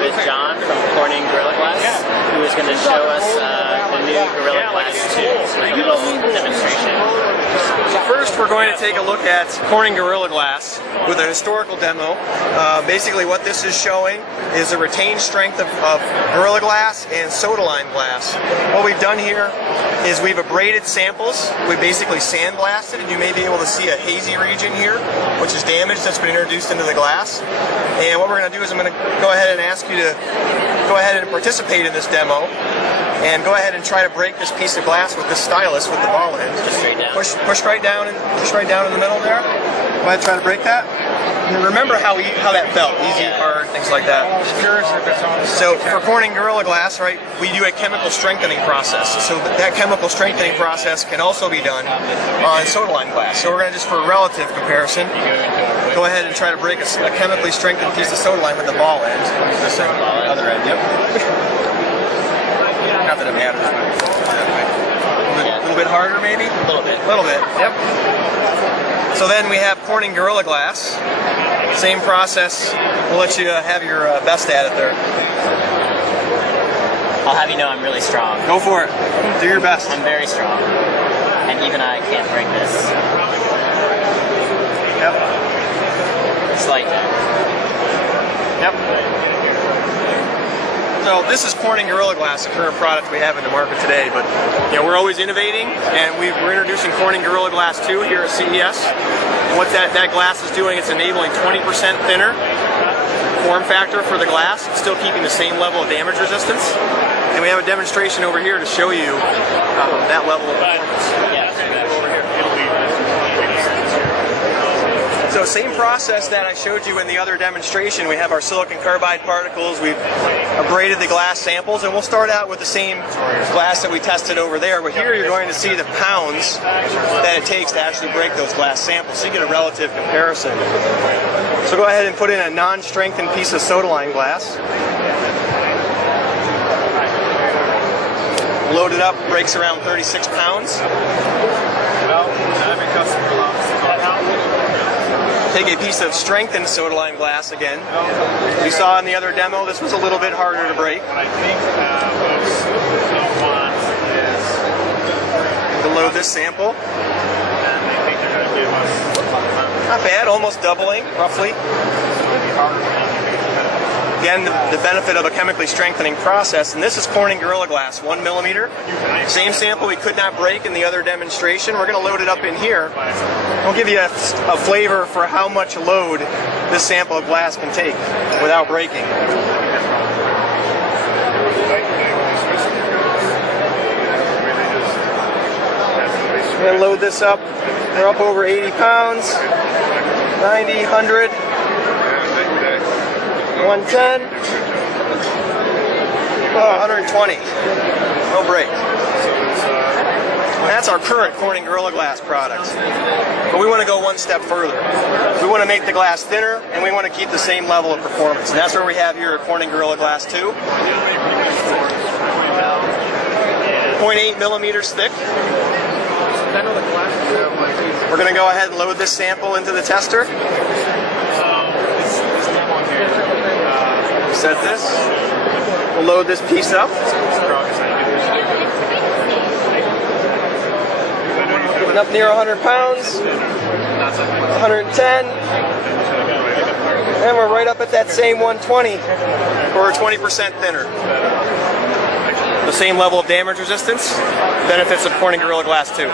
name is John from Corning Gorilla Glass, who is going to show us the new Gorilla Glass 2. It's my little demonstration. So first we're going to take a look at Corning Gorilla Glass with a historical demo. Basically what this is showing is the retained strength of Gorilla Glass and soda lime glass. What we've done here is we've abraded samples. We basically sandblasted, and you may be able to see a hazy region here, which is damage that's been introduced into the glass. And what we're going to do is I'm going to go ahead and ask you to go ahead and participate in this demo, and go ahead and try to break this piece of glass with this stylus with the ball end. Push right down in the middle there. Go ahead and try to break that. And remember how that felt, easy, hard, things like that. So for Corning Gorilla Glass, right, we do a chemical strengthening process. So that chemical strengthening process can also be done on soda lime glass. So we're going to, just for a relative comparison, go ahead and try to break a chemically strengthened piece of soda lime with the ball end. The other end, yep. Not that it matters. A little bit harder, maybe? A little bit, yep. So then we have Corning Gorilla Glass. Same process. We'll let you have your best at it there. I'll have you know I'm really strong. Go for it. Do your best. I'm very strong. And even I can't break this. Yep. Slight. Yep. So this is Corning Gorilla Glass, the current product we have in the market today. But we're always innovating, and we're introducing Corning Gorilla Glass 2 here at CES. What that glass is doing, it's enabling 20% thinner form factor for the glass, still keeping the same level of damage resistance. And we have a demonstration over here to show you that level of performance. So same process that I showed you in the other demonstration. We have our silicon carbide particles, we've abraded the glass samples, and we'll start out with the same glass that we tested over there. But here you're going to see the pounds that it takes to actually break those glass samples, so you get a relative comparison. So go ahead and put in a non-strengthened piece of soda lime glass. Load it up, breaks around 36 pounds. Take a piece of strengthened soda lime glass again. We saw in the other demo this was a little bit harder to break. To load this sample. Not bad, almost doubling, roughly. Again, the benefit of a chemically strengthening process, and this is Corning Gorilla Glass, 1 millimeter. Same sample we could not break in the other demonstration. We're going to load it up in here. We'll give you a flavor for how much load this sample of glass can take without breaking. We're going to load this up. We're up over 80 pounds, 90, 100. 110, 120, no break. That's our current Corning Gorilla Glass product. But we want to go one step further. We want to make the glass thinner, and we want to keep the same level of performance. And that's what we have here at Corning Gorilla Glass 2. 0.8 millimeters thick. We're going to go ahead and load this sample into the tester. Set this. We'll load this piece up. Getting up near 100 pounds. 110. And we're right up at that same 120. Or 20% thinner. The same level of damage resistance. Benefits of Corning Gorilla Glass 2.